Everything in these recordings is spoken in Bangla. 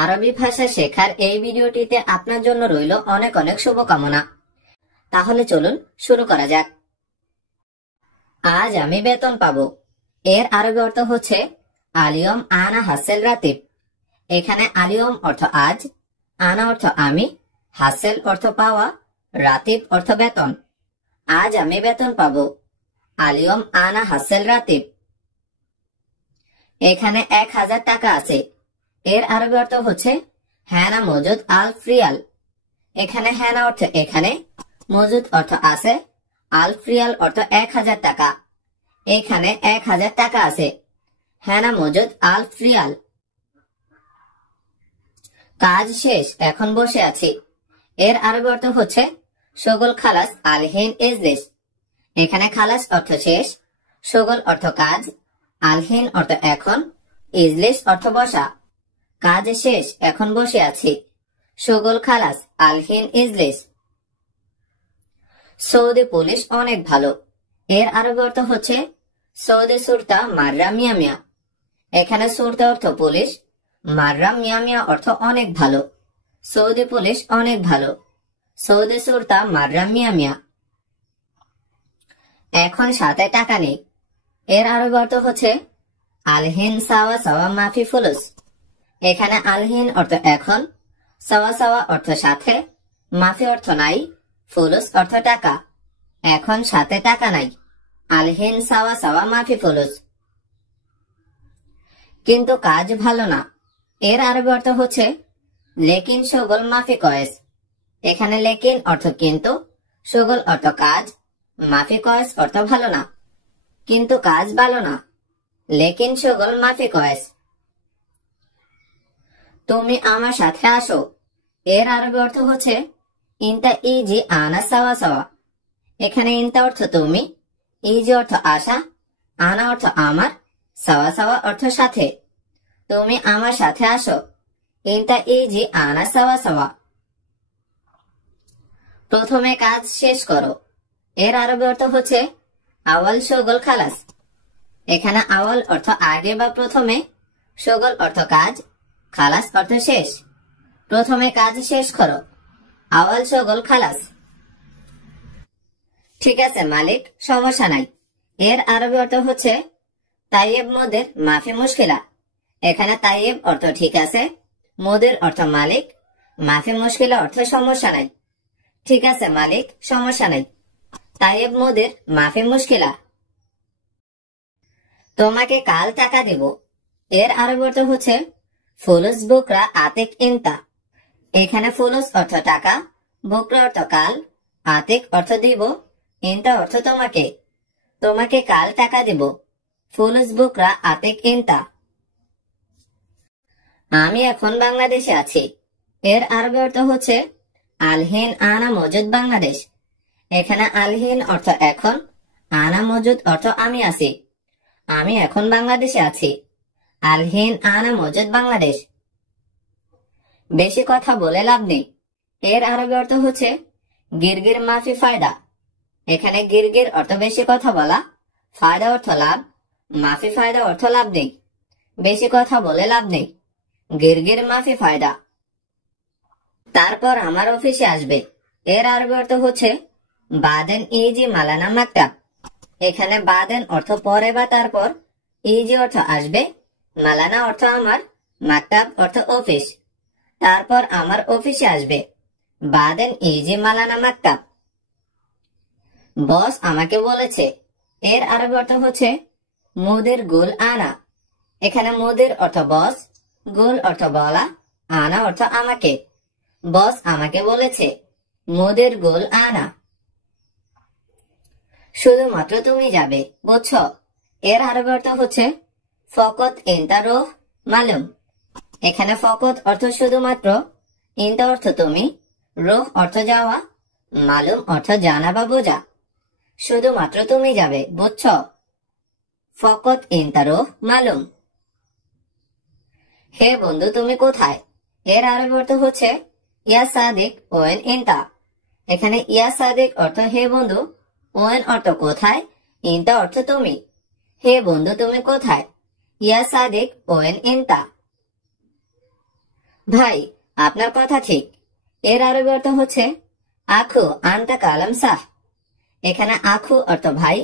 আরবি ভাষা শেখার এই ভিডিওটিতে আপনার জন্য রইল অনেক অনেক শুভকামনা। তাহলে চলুন শুরু করা যাক। আজ আমি বেতন পাবো এর আরবি অর্থ হচ্ছে আলিয়ম আনা হাসেল রাতিব। এখানে আলিয়ম অর্থ আজ, আনা অর্থ আমি, হাসেল অর্থ পাওয়া, রাতিব অর্থ বেতন। আজ আমি বেতন পাবো, আলিয়ম আনা হাসেল রাতিব। এখানে 1000 টাকা আছে, এর আরবি অর্থ হচ্ছে হ্যানা মজুদ আল ফ্রিয়াল। এখানে হ্যানা অর্থ এখানে, মজুদ অর্থ আছে, আল ফ্রিয়াল অর্থ 1000 টাকা। এখানে 1000 টাকা আছে, হ্যানা মজুদ আল ফ্রিয়াল। কাজ শেষ, এখন বসে আছি, এর আরবি অর্থ হচ্ছে শগল খালাস আলহিন ইজলিস। এখানে খালাস অর্থ শেষ, শগল অর্থ কাজ, আলহিন অর্থ এখন, ইজলিস অর্থ বসা। কাজ শেষ, এখন বসে আছি, শগল খালাস আলহিন ইজলিস। সৌদি পুলিশ অনেক ভালো, এর আরবি অর্থ হচ্ছে সৌদি সুরতা মাররা মিয়া মিয়া। এখানে সুরতা অর্থ পুলিশ, মাররা মিয়া মিয়া অর্থ অনেক ভালো। সৌদি পুলিশ অনেক ভালো, সৌদি সুরতা মাররা মিয়া মিয়া। এখন সাথে টাকা নেই, এর আরবি অর্থ হচ্ছে আলহিন সাওয়া সাওয়া মাফি ফুলুস। এখানে আলহিন অর্থ এখন, সাওয়া সাওয়া অর্থ সাথে, মাফি অর্থ নাই, ফুলুস অর্থ টাকা। এখন সাথে টাকা নাই, আলহিন সাওয়া সাওয়া মাফি ফুলুস। কিন্তু কাজ ভালো না, এর আরবি অর্থ হচ্ছে লেকিন শগল মাফি কয়েস। এখানে লেকিন অর্থ কিন্তু, শগল অর্থ কাজ, মাফি কয়েস অর্থ ভালো না। কিন্তু কাজ ভালো না, লেকিন শগল মাফি কয়েস। তুমি আমার সাথে আসো, এর আরবি অর্থ হচ্ছে ইনতা ইজি আনা সাওয়া সাওয়া। এখানে ইনতা অর্থ তুমি, ইজি অর্থ আসা, আনা অর্থ আমার, সাওয়া সাওয়া অর্থ সাথে। তুমি আমার সাথে আসো, ইনতা ইজি আনা সাওয়া সাওয়া। প্রথমে কাজ শেষ করো, এর আরবি অর্থ হচ্ছে আওয়াল শগল খালাস। এখানে আওয়াল অর্থ আগে বা প্রথমে, শগল অর্থ কাজ, খালাস অর্থ শেষ। প্রথমে কাজ শেষ করো, আওয়াল শগল খালাস। ঠিক আছে মালিক, সমস্যা নাই, এর আরবি অর্থ হচ্ছে তাইয়েব মোদের মাফি মুশকিলা। এখানে তাইয়েব অর্থ ঠিক আছে, মোদের অর্থ মালিক, মাফি মুশকিলা অর্থ সমস্যা নাই। ঠিক আছে মালিক, সমস্যা নাই, তাইয়েব মোদের মাফি মুশকিলা। তোমাকে কাল টাকা দেব, এর আরবি অর্থ হচ্ছে ফুলুস বুকরা আতিক ইনতা। এখানে ফুলুস অর্থ টাকা, বুকরা অর্থ কাল, আতিক অর্থ দিব, ইনতা অর্থ তোমাকে। তোমাকে কাল টাকা দেব, ফুলুস বুকরা আতিক ইনতা। আমি এখন বাংলাদেশে আছি, এর আরবি অর্থ হচ্ছে আলহিন আনা মজুদ বাংলাদেশ। এখানে আলহিন অর্থ এখন, আনা মজুদ অর্থ আমি আছি। আমি এখন বাংলাদেশে আছি, আলহিন আনা মজুদ বাংলাদেশ। বেশি কথা বলে লাভ নেই, এর আরবি অর্থ হচ্ছে গিরগির মাফি ফায়দা। এখানে গিরগির অর্থ বেশি কথা বলা, ফায়দা অর্থ লাভ, মাফি ফায়দা অর্থ লাভ নেই। বেশি কথা বলে লাভ নেই, গিরগির মাফি ফায়দা। তারপর আমার অফিসে আসবে, এর আরবি অর্থ হচ্ছে বাদেন ইজি মালানা মাকতাব। এখানে বাদেন অর্থ পরে বা তারপর, ইজি অর্থ আসবে, মালানা অর্থ আমার, মাকতাব অর্থ অফিস। তারপর আমার অফিসে আসবে, বাদেন ইজি মালানা মাকতাব। বস আমাকে বলেছে, এর আরবি অর্থ হচ্ছে মুদির গুল আনা। এখানে মুদির অর্থ বস, গুল অর্থ বলা, আনা অর্থ আমাকে। বস আমাকে বলেছে, মুদির গুল আনা। শুধুমাত্র তুমি যাবে, বুঝছো, এর আরবি অর্থ হচ্ছে ফকত ইনতা রোহ মালুম। এখানে ফকত অর্থ শুধুমাত্র, ইনতা অর্থ তুমি, রোহ অর্থ যাওয়া, মালুম অর্থ জানা বা বোঝা। শুধুমাত্র তুমি যাবে, বুঝছো, ফকত ইনতা রোহ মালুম। হে বন্ধু তুমি কোথায়, এর আরবি অর্থ হচ্ছে ইয়া সাদিক ওয়েন ইনতা। এখানে ইয়া সাদিক অর্থ হে বন্ধু, ওয়েন অর্থ কোথায়, ইনতা অর্থ তুমি। হে বন্ধু তুমি কোথায়, ইয়া সাদিক ওয়েন ইনতা। ভাই, আপনার কথা ঠিক। এর আরবি অর্থ হচ্ছে আখু আনতা কালাম সাহ। এখানে আখু অর্থ ভাই,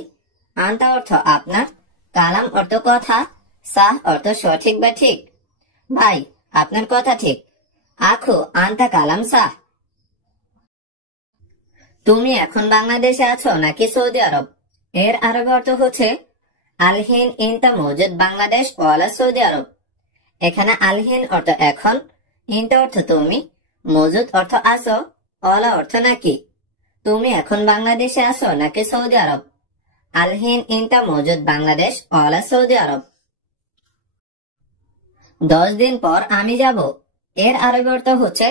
আনতা অর্থ আপনার, কালাম অর্থ কথা, সাহ অর্থ সঠিক বা ঠিক। ভাই, আপনার কথা ঠিক। আখু আনতা কালাম সাহ। তুমি এখন বাংলাদেশে আছো নাকি সৌদি আরব? এর আরবি অর্থ হচ্ছে আলহিন ইনতা মৌজুদ বাংলাদেশ ওয়ালা সৌদি আরব। এখানে আলহিন অর্থ এখন, ইনতা অর্থ তুমি, মৌজুদ অর্থ আছো, ওয়ালা অর্থ নাকি। তুমি এখন বাংলাদেশে আছো নাকি সৌদি আরব? আলহিন ইনতা মৌজুদ বাংলাদেশ ওয়ালা সৌদি আরব। 10 দিন পর আমি যাব। এর আরবি অর্থ হচ্ছে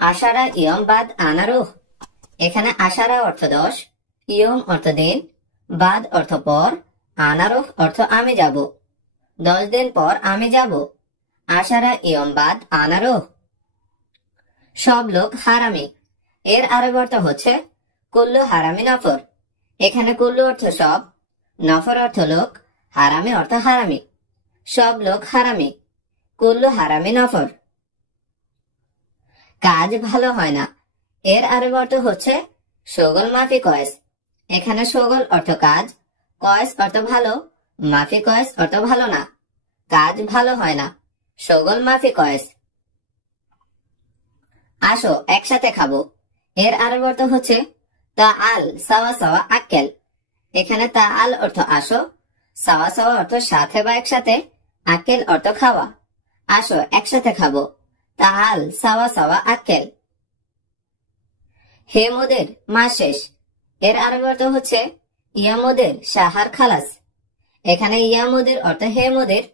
আশারা ইয়ম বাদ আনা রুহ। এখানে আশারা অর্থ 10, ইয়ম অর্থ দিন, বাদ অর্থ পর, আনা রুহ অর্থ আমি যাব। 10 দিন পর আমি যাব। আশারা ইয়ম বাদ আনা রুহ। সব লোক হারামি। এর আরবি অর্থ হচ্ছে কুল্লু হারামি নফর। এখানে কুল্লু অর্থ সব, নফর অর্থ লোক, হারামি অর্থ হারামি। সব লোক হারামি, কুল্লু হারামি নফর। কাজ ভালো হয় না। এর আরবি অর্থ হচ্ছে শোগল মাফি কয়েস। এখানে শোগল অর্থ কাজ, কয়েস অর্থ ভালো, মাফি কয়েস অর্থ ভালো না। কাজ ভালো হয় না, শোগল মাফি কয়েস। আসো একসাথে খাবো। এর আরবি অর্থ হচ্ছে তা আল সাওয়া সাওয়া আক্কেল। এখানে তা আল অর্থ আসো, সাওয়া সাওয়া অর্থ সাথে বা একসাথে, আক্কেল অর্থ খাওয়া। আসো একসাথে খাবো, তা আল সাওয়া সাওয়া আক্কেল। হে মোদের মাস শেষ। এর আরবি অর্থ হচ্ছে ইয়া মোদের সাহার খালাস। এখানে ইয়া মোদের অর্থ হে মোদের,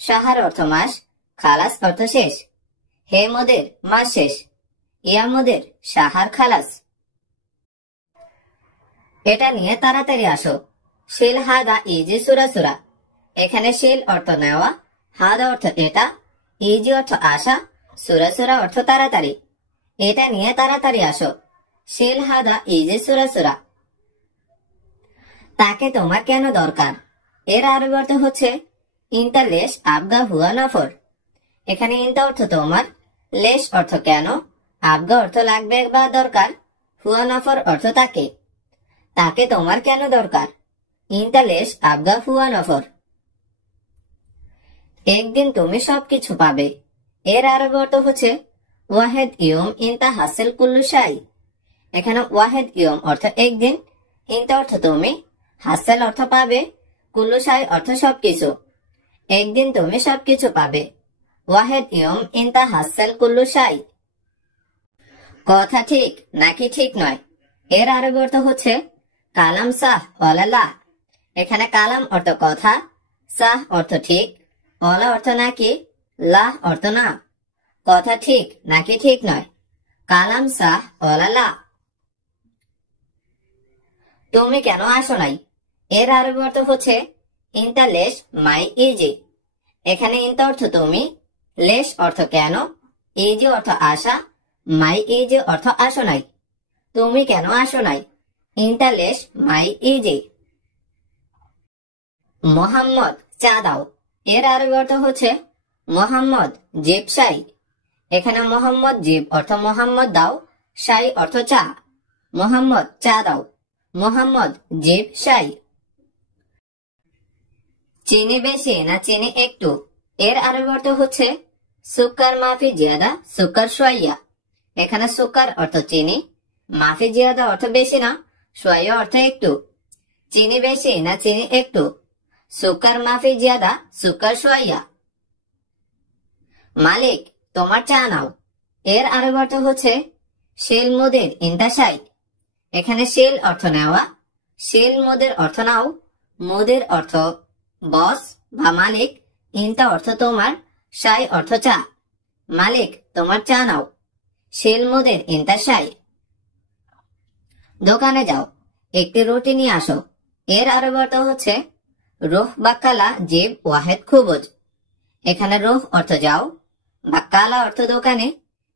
সাহার অর্থ মাস, খালাস অর্থ শেষ। হে মোদের মাস শেষ, ইয়া মোদের সাহার খালাস। এটা নিয়ে তাড়াতাড়ি আসো। শিল হাদা ইজি সুরা সুরা। এখানে শিল অর্থ নেওয়া, হাদা অর্থ এটা, ইজি অর্থ আসা, সুরা সুরা অর্থ তাড়াতাড়ি। এটা নিয়ে তাড়াতাড়ি আসো। শিল হাদা ইজি সুরা সুরা। তাকে তোমার কেন দরকার? এর আরবি অর্থ হচ্ছে ইনতা লেশ আবগা হুয়া নফর। এখানে ইনতা অর্থ তোমার, লেশ অর্থ কেন, আবগা অর্থ লাগবে বা দরকার, হুয়া নফর অর্থ তাকে। তাকে তোমার কেন দরকার? ইনতা লেশ আবগা হুয়া নফর। একদিন তুমি সবকিছু পাবে। এর আরবি অর্থ হচ্ছে ওয়াহেদ ইয়ম ইনতা হাসিল কুল্লু শাই। এখানে ওয়াহেদ ইয়ম অর্থ একদিন, ইনতা অর্থ তুমি, হাসেল অর্থ পাবে, কুল্লু শাই অর্থ সবকিছু। একদিন তুমি সবকিছু পাবে। ওয়াহেদ ইয়ম ইনতা হাসেল কুল্লু শাই। কথা ঠিক নাকি ঠিক নয়। এর আরবি অর্থ হচ্ছে কালাম সাহ ওয়ালা লা। এখানে কালাম অর্থ কথা, সাহ অর্থ ঠিক, ওয়ালা অর্থ নাকি, লাহ অর্থ না। কথা ঠিক নাকি ঠিক নয়। কালাম সাহ ওয়ালা লা। তুমি কেন আসো নাই? এর আরবি অর্থ হচ্ছে ইনতা লেশ মাই ইজি। এখানে ইনতা অর্থ তুমি, লেশ অর্থ কেন, ইজি অর্থ আসা, মাই ইজি অর্থ আসো নাই। তুমি কেন আসো নাই? ইনতা লেশ মাই ইজি। মোহাম্মদ চা দাও। এর আরবি অর্থ হচ্ছে মোহাম্মদ জিব শাই। এখানে মোহাম্মদ জিব অর্থ মোহাম্মদ দাও, শাই অর্থ চা। মোহাম্মদ চা দাও, মোহাম্মদ জিব শাই। চিনি বেশি না চিনি একটু? এর আরবি অর্থ হচ্ছে সুকার মাফি জিয়াদা সুকার সোয়াইয়া। এখানে সুকার অর্থ চিনি, মাফি জিয়াদা অর্থ বেশি না, সোয়াইয়া অর্থ একটু। চিনি বেশি না চিনি একটু? সুকার মাফি জিয়াদা সুকার সোয়াইয়া। মালিক তোমার চা নাও। এর আরবি অর্থ হচ্ছে শিল মুদির ইনতা শাই। এখানে শিল অর্থ নেওয়া, শিল মুদির অর্থ নাও, মুদির অর্থ বস বা মালিক, ইনতা অর্থ তোমার, শাই অর্থ চা। মালিক তোমার চা নাও। শিল মুদির ইনতা শাই। দোকানে যাও, একটি রুটি নিয়ে আসো। এর আরবি অর্থ হচ্ছে রুহ বাক্কালা জিব ওয়াহেদ খুবুজ। এখানে রুহ অর্থ যাও, বাক্কালা অর্থ দোকানে,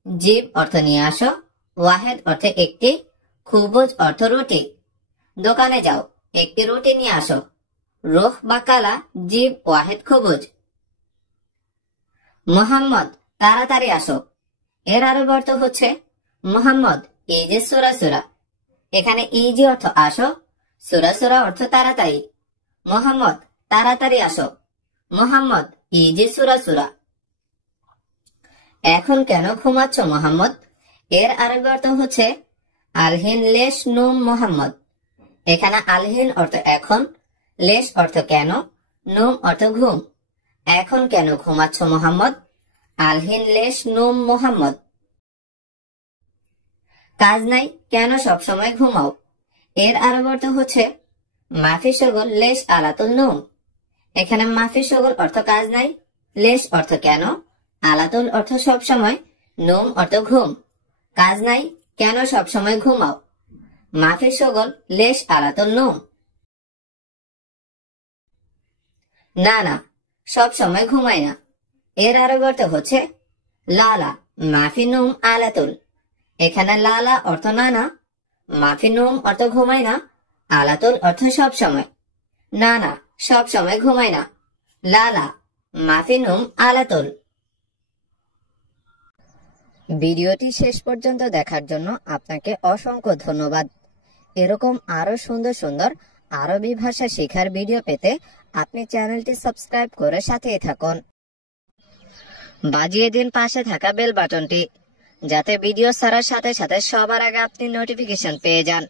জিব অর্থ নিয়ে আসো, ওয়াহেদ অর্থ একটি, খুবুজ অর্থ রুটি। দোকানে যাও, একটি রুটি নিয়ে আসো। রুহ বাক্কালা জিব ওয়াহেদ খুবুজ। মোহাম্মদ তাড়াতাড়ি আসো। এর আরবি অর্থ হচ্ছে মোহাম্মদ ইজি সুরা সুরা। এখানে ইজি অর্থ আসো, সুরা সুরা অর্থ তাড়াতাড়ি। মোহাম্মদ তাড়াতাড়ি আসো, মোহাম্মদ ইজি সুরা সুরা। এখন কেন ঘুমাচ্ছ মোহাম্মদ? এর আরবি অর্থ হচ্ছে আলহিন লেশ নুম মোহাম্মদ। এখানে আলহিন অর্থ এখন, লেশ অর্থ কেন, নুম অর্থ ঘুম। এখন কেন ঘুমাচ্ছ মোহাম্মদ? আলহিন লেশ নুম মোহাম্মদ। কাজ নাই কেন সবসময় ঘুমাও? এর আরবি অর্থ হচ্ছে মাফি শগল লেশ আলাতুল নুম। এখানে মাফি শগল অর্থ কাজ নাই, লেশ অর্থ কেন, আলাতুল অর্থ সবসময়, নুম অর্থ ঘুম। কাজ নাই কেন সবসময় ঘুমাও? মাফি শগল লেশ আলাতুল নুম। না না, সব সময় ঘুমাই না। এর আরবি অর্থ হচ্ছে লালা মাফি নুম আলাতুল। এখানে লালা অর্থ না না, মাফি নুম অর্থ ঘুমাই না, আলাতুল অর্থ সব সময়। না না, সব সময় ঘুমাই না। লালা মাফি নুম আলাতুল। ভিডিওটি শেষ পর্যন্ত দেখার জন্য আপনাকে অসংখ্য ধন্যবাদ। এরকম আরো সুন্দর সুন্দর আরবি ভাষা শেখার ভিডিও পেতে আপনি চ্যানেলটি সাবস্ক্রাইব করে সাথেই থাকুন। বাজিয়ে দিন পাশে থাকা বেল বাটনটি, যাতে ভিডিও ছাড়ার সাথে সাথে সবার আগে আপনি নোটিফিকেশন পেয়ে যান।